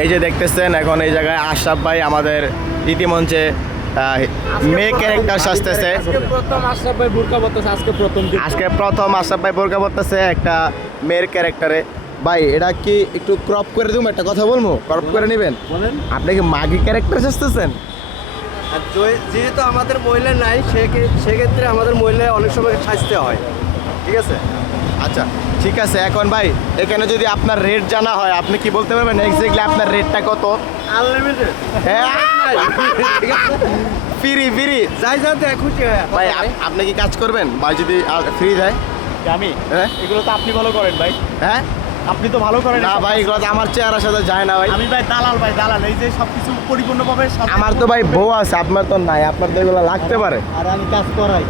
এই যে দেখতেছেন এখন এই জায়গায় আশরাফ ভাই আমাদের ইতিমঞ্চে মেয়ে ক্যারেক্টার সাজতেছে। আজকে প্রথম আশরাফ ভাই বোরকা পরতেছে, আজকে প্রথম আশরাফ ভাই বোরকা পরতেছে একটা মেয়ের ক্যারেক্টারে। ভাই এটা কি একটু ক্রপ করে দিবো, একটা কথা বলবো, ক্রপ করে নেবেন? বলেন। আপনি কি মাগি ক্যারেক্টার সাজতেছেন? আর যেহেতু আমাদের মহিলা নাই, সেক্ষেত্রে আমাদের মহিলা অনেক সময় সাজতে হয়। ঠিক আছে, আচ্ছা ঠিক আছে। এখন ভাই এখানে যদি আপনার রেট জানা হয়, আপনি কি বলতে পারবেন এক্স্যাক্টলি আপনার রেটটা কত? আনলিমিটেড। হ্যাঁ ঠিক আছে, ফ্রি ফ্রি। যাই যাতে খুশি হয়। ভাই আপনি কি কাজ করবেন ভাই যদি ফ্রি দেয়? আমি হ্যাঁ এগুলো তো আপনি ভালো করেন ভাই, হ্যাঁ আপনি তো ভালো করেন। না ভাই এগুলো তো আমার চেহারার সাথে যায় না ভাই। আমি ভাই দালাল, ভাই দালাল, এই যে সবকিছু পরিপূর্ণভাবে আমার তো ভাই বউ আছে, আপনার তো নাই, আপনার তো এগুলো লাগতে পারে। আর আমি কাজ করাই।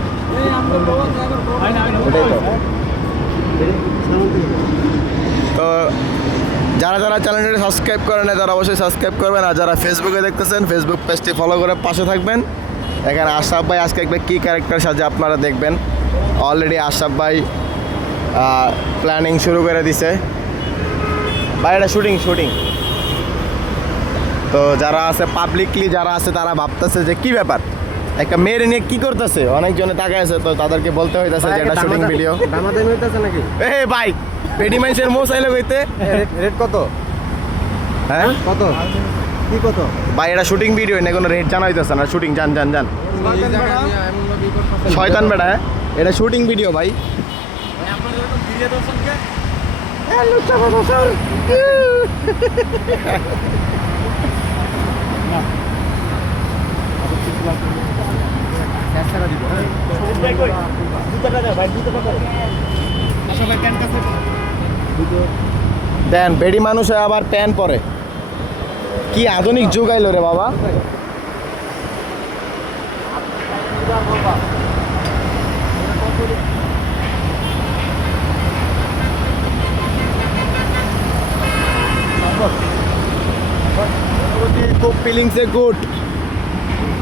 এটাই তো। তো যারা যারা চ্যানেলটি সাবস্ক্রাইব করেন না তারা অবশ্যই সাবস্ক্রাইব করবেন, আর যারা ফেসবুকে দেখতেছেন ফেসবুক পেজটি ফলো করে পাশে থাকবেন। এখানে আশরাফ ভাই আজকে একটা কী ক্যারেক্টার সাজে আপনারা দেখবেন। অলরেডি আশরাফ ভাই প্ল্যানিং শুরু করে দিছে ভাই, এটা শুটিং। তো যারা আছে পাবলিকলি যারা আছে তারা ভাবতেছে যে কি ব্যাপার, একটা মেয়ের নিয়ে কি করতেছে, অনেকজনে তাকায় আছে, তো তাদেরকে বলতে হইতাছে যে এটা শুটিং ভিডিও। দামাদামি হইতাছে নাকি? এ ভাই পেডি মাইসের মো চাইলে কইতে রেট কত? হ্যাঁ কত? কি কত? ভাই এটা শুটিং ভিডিও না, কোনো রেট জানা হইতাছে না। শুটিং জান শয়তান বেটা, হ্যাঁ এটা শুটিং ভিডিও ভাই। দেন বেডি মানুষ হয়ে আবার প্যান্ট পরে, কি আধুনিক যুগ আইলো রে বাবা। খুব ফিলিংস এ গুড।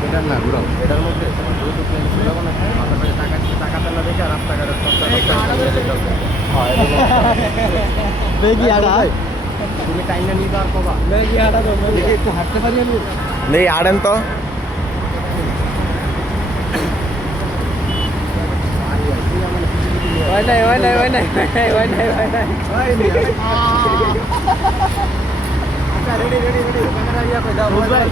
এটার না ঘুরাও, এটার মধ্যে টাকা তেলা দেখে রাস্তাঘাটের তুমি টাইমটা নিয়ে আর কবা দেখে একটু হাঁটতে পারি আমি। নেই আড়েন তো রেডি ক্যামেরা ইয়া করে দাও।